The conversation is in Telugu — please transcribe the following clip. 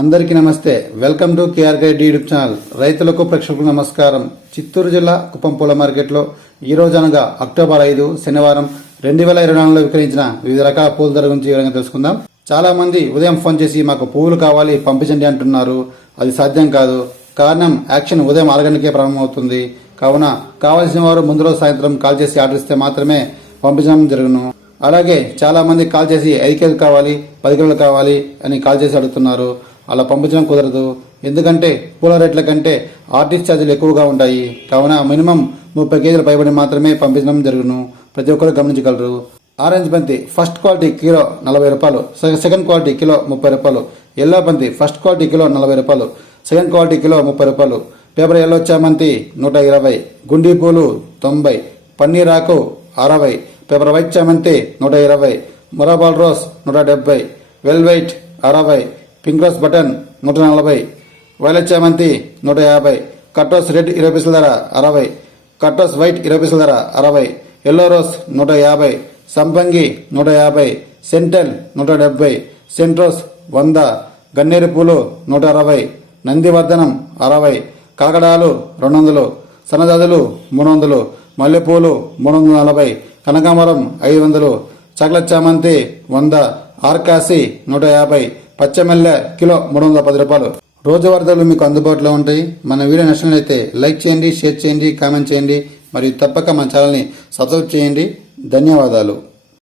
అందరికీ నమస్తే. Welcome to KR guide YouTube channel. రైతులకు ప్రేక్షకులకు నమస్కారం. చిత్తూరు జిల్లా కుప్పం పూల మార్కెట్లో ఈ రోజు అనగా అక్టోబర్ ఐదు శనివారం రెండు వేల ఇరవై నాలుగులో విక్రయించిన వివిధ రకాల పూల ధర గురించి వివరంగా తెలుసుకుందాం. చాలా మంది ఉదయం ఫోన్ చేసి మాకు పువ్వులు కావాలి పంపించండి అంటున్నారు. అది సాధ్యం కాదు. కారణం యాక్షన్ ఉదయం ఆరు గంటలకే ప్రారంభమవుతుంది. కావున కావాల్సిన వారు ముందు రోజు సాయంత్రం కాల్ చేసి ఆర్డర్ ఇస్తే మాత్రమే పంపించడం జరుగును. అలాగే చాలా మంది కాల్ చేసి ఐదు కేజీలు కావాలి పది కిలోలు కావాలి అని కాల్ చేసి అడుగుతున్నారు. అలా పంపించడం కుదరదు. ఎందుకంటే పూల రేట్ల కంటే ఆర్టిస్ట్ ఛార్జీలు ఎక్కువగా ఉంటాయి. కావున మినిమం ముప్పై కేజీల పైబడి మాత్రమే పంపించడం జరుగును. ప్రతి ఒక్కరు గమనించగలరు. ఆరెంజ్ బంతి ఫస్ట్ క్వాలిటీ కిలో నలభై రూపాయలు. సెకండ్ క్వాలిటీ కిలో ముప్పై రూపాయలు. ఎల్లో బంతి ఫస్ట్ క్వాలిటీ కిలో నలభై రూపాయలు. సెకండ్ క్వాలిటీ కిలో ముప్పై రూపాయలు. పేపర్ ఎల్లో చామంతి నూట ఇరవై. గుండీ పూలు తొంభై. పన్నీర్ ఆకు అరవై. పేపర్ వైట్ చామంతి నూట ఇరవై. మురాబాల్ రోస్ నూట డెబ్బై. వెల్వైట్ అరవై. పింక్రాస్ బటన్ నూట నలభై వైలెట్ చామంతి నూట యాభై కట్టోస్ రెడ్ ఇరవై పీసుల ధర అరవై కట్టోస్ వైట్ ఇరవై పీసుల ధర అరవై ఎల్లో రోస్ నూట యాభై సంపంగి నూట యాభై సెంటెల్ నూట డెబ్బై సెంట్రోస్ వంద గన్నేరు పూలు నూట అరవై నందివర్ధనం అరవై కాకడాలు రెండు వందలు సన్నజాజులు మూడు వందలు మల్లెపూలు మూడు వందల నలభై కనకాంబరం ఐదు వందలు చాక్లెట్ చామంతి వంద ఆర్కాసి నూట యాభై పచ్చమెల్లె కిలో మూడు వందల పది రూపాయలు. రోజువారీ ధరలు మీకు అందుబాటులో ఉంటాయి. మన వీడియో నచ్చినట్లయితే లైక్ చేయండి షేర్ చేయండి కామెంట్ చేయండి. మరియు తప్పక మన ఛానల్ని సబ్స్క్రైబ్ చేయండి. ధన్యవాదాలు.